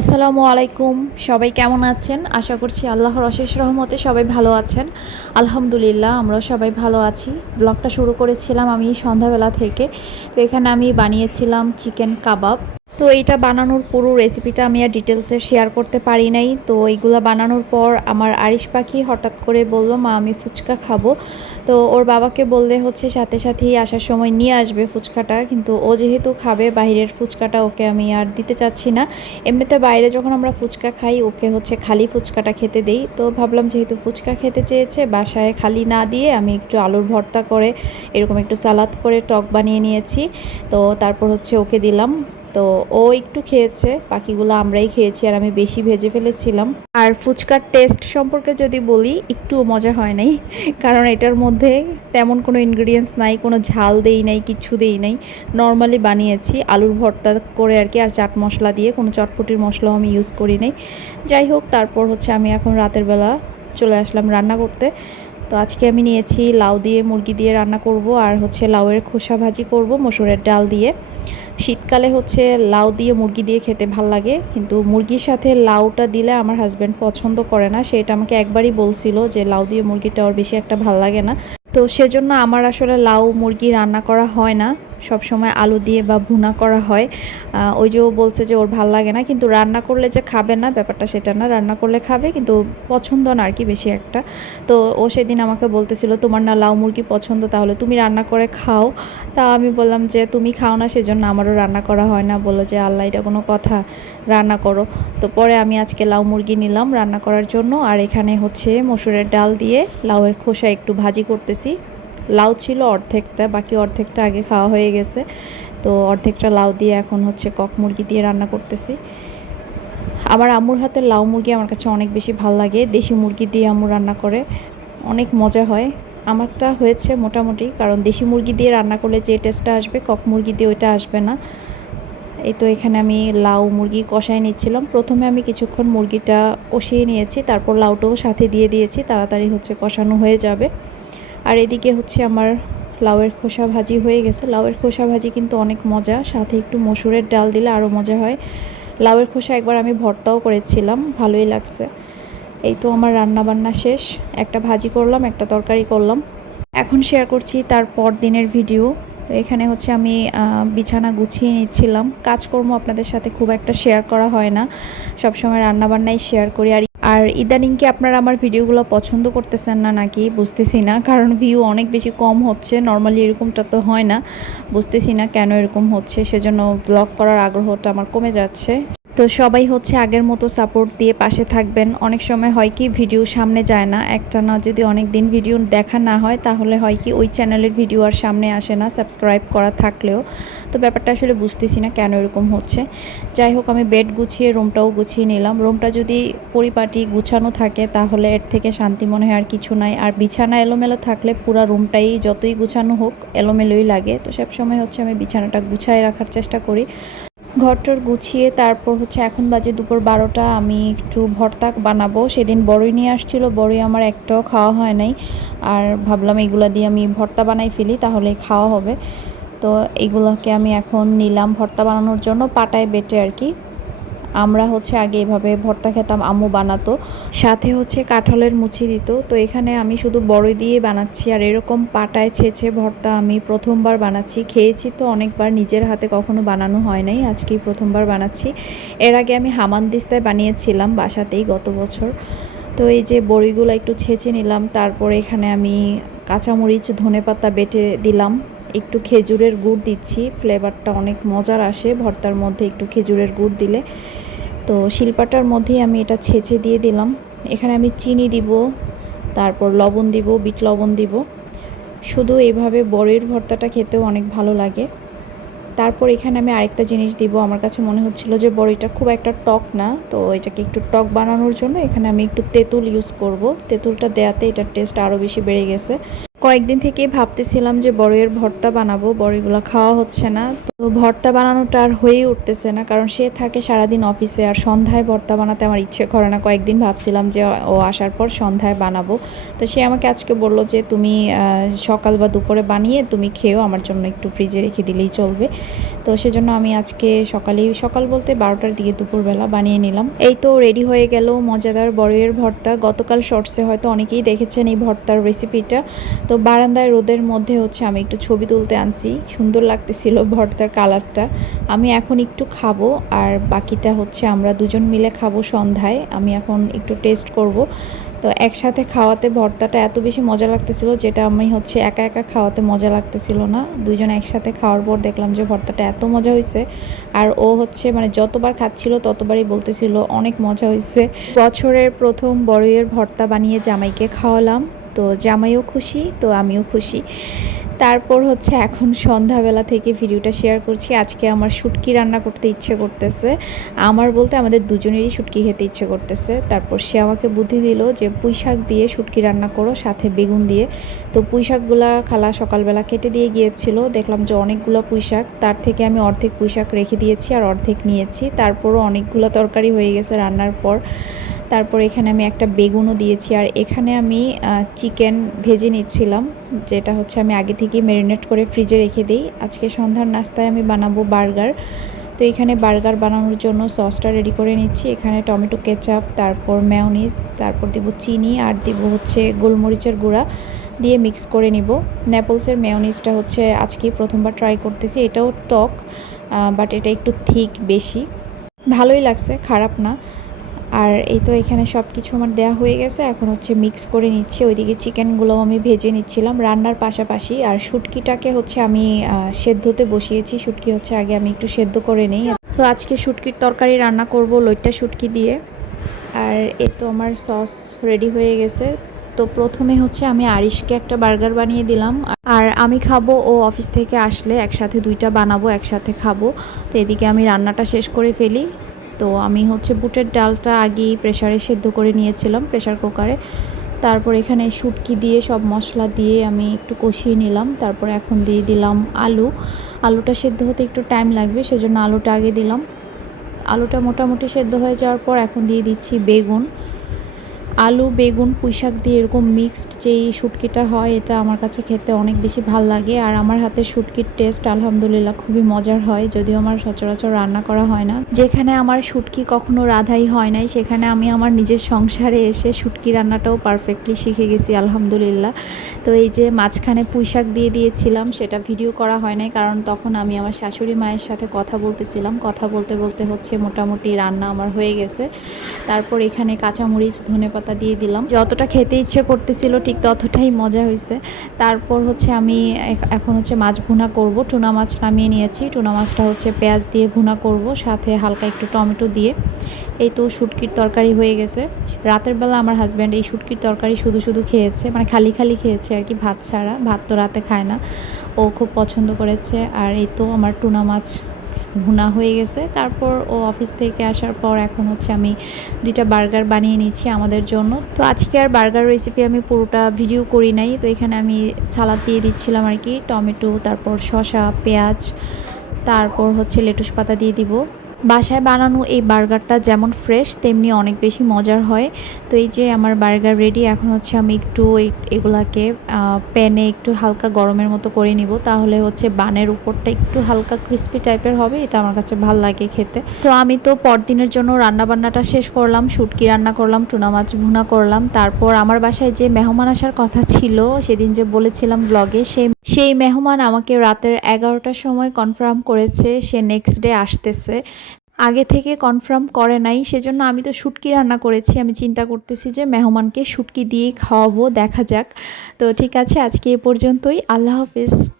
আসসালামু আলাইকুম। সবাই কেমন আছেন? আশা করছি আল্লাহর অশেষ রহমতে সবাই ভালো আছেন। আলহামদুলিল্লাহ, আমরাও সবাই ভালো আছি। ব্লগটা শুরু করেছিলাম আমি সন্ধ্যাবেলা থেকে। তো এখানে আমি বানিয়েছিলাম চিকেন কাবাব। তো এইটা বানানোর পুরো রেসিপিটা আমি আর ডিটেলসে শেয়ার করতে পারি নাই। তো এইগুলো বানানোর পর আমার আরিশ পাখি হঠাৎ করে বলল, মা, আমি ফুচকা খাব। তো ওর বাবাকে বললে হচ্ছে সাথে সাথেই আসার সময় নিয়ে আসবে ফুচকাটা, কিন্তু ও যেহেতু খাবে বাইরের ফুচকাটা ওকে আমি আর দিতে চাচ্ছি না। এমনিতে বাইরে যখন আমরা ফুচকা খাই, ওকে হচ্ছে খালি ফুচকাটা খেতে দেই। তো ভাবলাম যেহেতু ফুচকা খেতে চেয়েছে, বাসায় খালি না দিয়ে আমি একটু আলুর ভর্তা করে, এরকম একটু সালাদ করে টক বানিয়ে নিয়েছি। তো তারপর হচ্ছে ওকে দিলাম। তো ও একটু খেয়েছে, বাকিগুলো আমরাই খেয়েছি আর আমি বেশি ভেজে ফেলেছিলাম। আর ফুচকার টেস্ট সম্পর্কে যদি বলি একটু মজা হয় নাই, কারণ এটার মধ্যে তেমন কোনো ইনগ্রিডিয়েন্টস নাই, কোনো ঝাল দেই নাই কিচ্ছু দেই নাই। নর্মালি বানিয়েছি, আলুর ভর্তা করে আর কি, আর চাট মশলা দিয়ে, কোনো চটপটির মশলাও আমি ইউজ করি নাই। যাই হোক, তারপর হচ্ছে আমি এখন রাতের বেলা চলে আসলাম রান্না করতে। তো আজকে আমি নিয়েছি লাউ দিয়ে মুরগি দিয়ে রান্না করব, আর হচ্ছে লাউয়ের খোসা ভাজি করব, মসুরের ডাল দিয়ে। শীতকালে হচ্ছে লাউ দিয়ে মুরগি দিয়ে খেতে ভালো লাগে, কিন্তু মুরগির সাথে লাউটা দিলে আমার হাজব্যান্ড পছন্দ করে না। সেটা আমাকে একবারই বলছিল যে লাউ দিয়ে মুরগিটা ওর বেশি একটা ভালো লাগে না। তো সেজন্য আমার আসলে লাউ মুরগি রান্না করা হয় না। সব সময় আলু দিয়ে বা ভুনা করা হয়। ওই যে ও বলছে যে ওর ভালো লাগে না, কিন্তু রান্না করলে যে খাবে না, ব্যাপারটা সেটা না, রান্না করলে খাবে, কিন্তু পছন্দ না আর কি বেশি একটা। তো ও সেদিন আমাকে বলতেছিল, তোমার না লাউ মুরগি পছন্দ, তাহলে তুমি রান্না করে খাও। তা আমি বললাম যে, তুমি খাও না, সেজন্য আমারও রান্না করা হয় না। বলল যে, আল্লাহ, এটা কোনো কথা, রান্না করো। তো পরে আমি আজকে লাউ মুরগি নিলাম রান্না করার জন্য, আর এখানে হচ্ছে মসুরের ডাল দিয়ে লাউয়ের খোসা একটু ভাজি করতেছি। লাউ ছিল অর্ধেকটা, বাকি অর্ধেকটা আগে খাওয়া হয়ে গেছে। তো অর্ধেকটা লাউ দিয়ে এখন হচ্ছে কক মুরগি দিয়ে রান্না করতেছি। আমার আম্মুর হাতের লাউ মুরগি আমার কাছে অনেক বেশি ভালো লাগে, দেশি মুরগি দিয়ে আম্মু রান্না করে। অনেক মজা হয়। আমারটা হয়েছে মোটামুটি, কারণ দেশি মুরগি দিয়ে রান্না করলে যে টেস্টটা আসবে, কক মুরগি দিয়ে ওইটা আসবে না। এই তো এখানে আমি লাউ মুরগি কষাই নিচ্ছিলাম। প্রথমে আমি কিছুক্ষণ মুরগিটা কষিয়ে নিয়েছি, তারপর লাউটাও সাথে দিয়ে দিয়েছি, তাড়াতাড়ি হচ্ছে কষানো হয়ে যাবে। আর এদিকে হচ্ছে আমার লাউয়ের খোসা ভাজি হয়ে গেছে। লাউয়ের খোসা ভাজি কিন্তু অনেক মজা, সাথে একটু মসুরের ডাল দিলে আরও মজা হয়। লাউয়ের খোসা একবার আমি ভর্তাও করেছিলাম, ভালোই লাগছে। এই তো আমার রান্না বান্না শেষ। একটা ভাজি করলাম, একটা তরকারি করলাম। এখন শেয়ার করছি তার পর দিনের ভিডিও তো এখানে হচ্ছে আমি বিছানা গুছিয়ে নিচ্ছিলাম। কাজকর্ম আপনাদের সাথে খুব একটা শেয়ার করা হয় না। সবসময় রান্নাবান্নাই শেয়ার করি। আর আর ইদানিং কি আপনারা আমার ভিডিওগুলো পছন্দ করতেছেন না নাকি? বুঝতেছি না, কারণ ভিউ অনেক বেশি কম হচ্ছে। নর্মালি এরকমটা তো হয় না। বুঝতেছি না কেন এরকম হচ্ছে, সেজন্য ব্লগ করার আগ্রহটা আমার কমে যাচ্ছে। তো সবাই হচ্ছে আগের মতো সাপোর্ট দিয়ে পাশে থাকবেন। অনেক সময় হয় কি ভিডিও সামনে যায় না। একটা না যদি অনেক দিন ভিডিও দেখা না হয়, তাহলে হয় কি, ওই চ্যানেলের ভিডিও আর সামনে আসে না সাবস্ক্রাইব করা থাকলেও। তো ব্যাপারটা আসলে বুঝতেছি না কেন এরকম হচ্ছে। যাই হোক, আমি বেড গুছিয়ে রুমটাও গুছিয়ে নিলাম। রুমটা যদি পরিপাটি গুছানো থাকে, তাহলে এর থেকে শান্তি মনে হয় আর কিছু নাই। আর বিছানা এলোমেলো থাকলে পুরো রুমটাই যতই গুছানো হোক, এলোমেলোই লাগে। তো সব সময় হচ্ছে আমি বিছানাটা গুছায় রাখার চেষ্টা করি। ঘরটর গুছিয়ে তারপর হচ্ছে এখন বাজে দুপুর বারোটা, আমি একটু ভর্তা বানাবো। সেদিন বড়ই নিয়ে আসছিল, বড়ই আমার একটাও খাওয়া হয় নাই। আর ভাবলাম এগুলা দিয়ে আমি ভর্তা বানাই ফেলি, তাহলে খাওয়া হবে। তো এগুলোকে আমি এখন নিলাম ভর্তা বানানোর জন্য পাটায় বেটে আর কি। আমরা হচ্ছে আগে এভাবে ভর্তা খেতাম, আম্মু বানাতো। সাথে হচ্ছে কাঁঠালের মুচি দিত। তো এখানে আমি শুধু বড়ই দিয়ে বানাচ্ছি আর এরকম পাটায় ছেঁচে ভর্তা আমি প্রথমবার বানাচ্ছি। খেয়েছি তো অনেকবার, নিজের হাতে কখনো বানানো হয় নাই, আজকেই প্রথমবার বানাচ্ছি। এর আগে আমি হামানদিস্তায় বানিয়েছিলাম বাসাতেই গত বছর। তো এই যে বড়িগুলো একটু ছেঁচে নিলাম, তারপরে এখানে আমি কাঁচামরিচ, ধনেপাতা বেটে দিলাম। একটু খেজুরের গুড় দিচ্ছি। ফ্লেভারটা অনেক মজার আসে, ভর্তার মধ্যে একটু খেজুরের গুড় দিলে। তো শিলপাটার মধ্যেই আমি এটা ছেঁচে দিয়ে দিলাম। এখানে আমি চিনি দিব, তারপর লবণ দিব, বিট লবণ দিব। শুধু এইভাবে বড়ির ভর্তাটা খেতেও অনেক ভালো লাগে। তারপর এখানে আমি আরেকটা জিনিস দিব। আমার কাছে মনে হচ্ছিল যে বড়িটা খুব একটা টক না, তো এটাকে একটু টক বানানোর জন্য এখানে আমি একটু তেঁতুল ইউজ করব। তেঁতুলটা দেওয়াতে এটার টেস্ট আরও বেশি বেড়ে গেছে। কয়েকদিন থেকে ভাবতেছিলাম যে বড়ের ভর্তা বানাবো বড়িগুলো খাওয়া হচ্ছে না। ভর্তা বানানোটা আর হয়েই উঠতেছে না, কারণ সে থাকে সারাদিন অফিসে আর সন্ধ্যায় ভর্তা বানাতে আমার ইচ্ছে করে না। কয়েকদিন ভাবছিলাম যে ও আসার পর সন্ধ্যায় বানাবো। তো সে আমাকে আজকে বলল যে, তুমি সকাল বা দুপুরে বানিয়ে তুমি খেয়েও আমার জন্য একটু ফ্রিজে রেখে দিলেই চলবে। তো সেজন্য আমি আজকে সকালেই, সকাল বলতে বারোটার দিকে দুপুরবেলা বানিয়ে নিলাম। এই তো রেডি হয়ে গেল মজাদার বড়ইয়ের ভর্তা। গতকাল শর্টসে হয়তো অনেকেই দেখেছেন এই ভর্তার রেসিপিটা। তো বারান্দায় রোদের মধ্যে হচ্ছে আমি একটু ছবি তুলতে আনছি। সুন্দর লাগতেছিল ভর্তার কালারটা। আমি এখন একটু খাব আর বাকিটা হচ্ছে আমরা দুজন মিলে খাব সন্ধ্যায়। আমি এখন একটু টেস্ট করব। তো একসাথে খাওয়াতে ভর্তাটা এত বেশি মজা লাগতেছিল যেটা আমি হচ্ছে একা একা খাওয়াতে মজা লাগতেছিল না। দুজন একসাথে খাওয়ার পর দেখলাম যে ভর্তাটা এত মজা হয়েছে আর ও হচ্ছে মানে যতবার খাচ্ছিল ততবারই বলতেছিল অনেক মজা হয়েছে বছরের প্রথম বড়ইয়ের ভর্তা বানিয়ে জামাইকে খাওয়ালাম। তো জামাইও খুশি, তো আমিও খুশি। তারপর হচ্ছে এখন সন্ধ্যাবেলা থেকে ভিডিওটা শেয়ার করছি। আজকে আমার শুটকি রান্না করতে ইচ্ছে করতেছে। আমার বলতে আমাদের দুজনেরই শুটকি খেতে ইচ্ছে করতেছে। তারপর সে আমাকে বুদ্ধি দিল যে পুঁই শাক দিয়ে শুটকি রান্না করো, সাথে বেগুন দিয়ে। তো পুঁই শাকগুলা খালা সকালবেলা কেটে দিয়ে গিয়েছিল। দেখলাম যে অনেকগুলো পুঁই শাক। তার থেকে আমি অর্ধেক পুঁই শাক রেখে দিয়েছি আর অর্ধেক নিয়েছি। তারপরও অনেকগুলো তরকারি হয়ে গেছে রান্নার পর। তারপর এখানে আমি একটা বেগুনও দিয়েছি আর এখানে আমি চিকেন ভেজে নিচ্ছিলাম, যেটা হচ্ছে আমি আগে থেকেই ম্যারিনেট করে ফ্রিজে রেখে দিই। আজকে সন্ধ্যার নাস্তায় আমি বানাবো বার্গার। তো এখানে বার্গার বানানোর জন্য সসটা রেডি করে নিচ্ছি। এখানে টমেটো কেচাপ, তারপর ম্যাওনিজ তারপর দিব চিনি আর দিব হচ্ছে গোলমরিচের গুঁড়া দিয়ে মিক্স করে নিব। নেপলসের মেয়নিজটা হচ্ছে আজকেই প্রথমবার ট্রাই করতেছি। এটাও টক বাট এটা একটু থিক বেশি। ভালোই লাগছে, খারাপ না। আর এই তো এখানে সব কিছু আমার দেওয়া হয়ে গেছে। এখন হচ্ছে মিক্স করে নিচ্ছি। ওইদিকে চিকেনগুলো আমি ভেজে নিচ্ছিলাম। রান্নার পাশাপাশি আর শুটকিটাকে হচ্ছে আমি সেদ্ধতে বসিয়েছি। শুটকি হচ্ছে আগে আমি একটু সেদ্ধ করে নিই। তো আজকে শুটকির তরকারি রান্না করব লইট্টা শুটকি দিয়ে। আর এ তো আমার সস রেডি হয়ে গেছে। তো প্রথমে হচ্ছে আমি আরিশকে একটা বার্গার বানিয়ে দিলাম। আর আমি খাব, ও অফিস থেকে আসলে একসাথে দুইটা বানাবো, একসাথে খাব। তো এদিকে আমি রান্নাটা শেষ করে ফেলি। তো আমি হচ্ছে বুটের ডালটা আগেই প্রেশারে সেদ্ধ করে নিয়েছিলাম প্রেশার কুকারে। তারপর এখানে শুটকি দিয়ে, সব মশলা দিয়ে আমি একটু কষিয়ে নিলাম। তারপর এখন দিয়ে দিলাম আলু। আলুটা সেদ্ধ হতে একটু টাইম লাগবে, সেজন্য আলুটা আগে দিলাম। আলুটা মোটামুটি সেদ্ধ হয়ে যাওয়ার পর এখন দিয়ে দিচ্ছি বেগুন। আলু, বেগুন, পুঁইশাক দিয়ে এরকম মিক্সড যেই শুটকিটা হয়, এটা আমার কাছে খেতে অনেক বেশি ভালো লাগে। আর আমার হাতের শুটকির টেস্ট আলহামদুলিল্লাহ খুবই মজার হয়, যদিও আমার সচরাচর রান্না করা হয় না। যেখানে আমার শুটকি কখনো রাধাই হয় নাই, সেখানে আমি আমার নিজের সংসারে এসে শুটকি রান্নাটাও পারফেক্টলি শিখে গেছি, আলহামদুলিল্লাহ। তো এই যে মাঝখানে পুঁইশাক দিয়ে দিয়েছিলাম, সেটা ভিডিও করা হয় নাই, কারণ তখন আমি আমার শাশুড়ি মায়ের সাথে কথা বলতেছিলাম। কথা বলতে বলতে হচ্ছে মোটামুটি রান্না আমার হয়ে গেছে। তারপর এখানে কাঁচামরিচ ধনে পাতা দিয়ে দিলাম। যতটা খেতে ইচ্ছে করতেছিল ঠিক ততটাই মজা হয়েছে। তারপর হচ্ছে আমি এখন হচ্ছে মাছ ভুনা করব। টুনা মাছ নামিয়ে নিয়েছি। টুনা মাছটা হচ্ছে পেঁয়াজ দিয়ে ভুনা করব, সাথে হালকা একটু টমেটো দিয়ে। এই তো শুটকির তরকারি হয়ে গেছে। রাতের বেলা আমার হাজব্যান্ড এই শুটকির তরকারি শুধু শুধু খেয়েছে মানে খালি খালি খেয়েছে আর কি, ভাত ছাড়া। ভাত তো রাতে খায় না। ও খুব পছন্দ করেছে। আর এই তো আমার টুনা মাছ ভুনা হয়ে গেছে। তারপর ও অফিস থেকে আসার পর এখন হচ্ছে আমি দুইটা বার্গার বানিয়ে নিচ্ছি আমাদের জন্য। তো আজকে আর বার্গার রেসিপি আমি পুরোটা ভিডিও করি নাই। তো এখানে আমি সালাদ দিয়ে দিচ্ছিলাম আর কি, টমেটো, তারপর শসা, পেঁয়াজ, তারপর হচ্ছে লেটুস পাতা দিয়ে দিব। বাসায় বানানো এই বার্গারটা যেমন ফ্রেশ তেমনি অনেক বেশি মজার হয়। তো এই যে আমার বার্গার রেডি এখন হচ্ছে আমি একটু এগুলাকে প্যানে একটু হালকা গরমের মতো করে নিব। তাহলে হচ্ছে বানের উপরটা একটু হালকা ক্রিস্পি টাইপের হবে, এটা আমার কাছে ভালো লাগে খেতে। তো আমি তো পরদিনের জন্য রান্না বান্নাটা শেষ করলাম, শুটকি রান্না করলাম, টুনা মাছ ভুনা করলাম। তারপর আমার বাসায় যে মেহমান আসার কথা ছিল, সেদিন যে বলেছিলাম ব্লগে সে, সেই মেহমান আমাকে রাতের এগারোটার সময় কনফার্ম করেছে, সে নেক্সট ডে আসতেছে। আগে থেকে কনফার্ম করে নাই, সেজন্য আমি তো শুটকি রান্না করেছি। আমি চিন্তা করতেছি যে মেহমানকে শুটকি দিয়ে খাওয়াবো, দেখা যাক। তো ঠিক আছে, আজকে এ পর্যন্তই। আল্লাহ হাফিজ।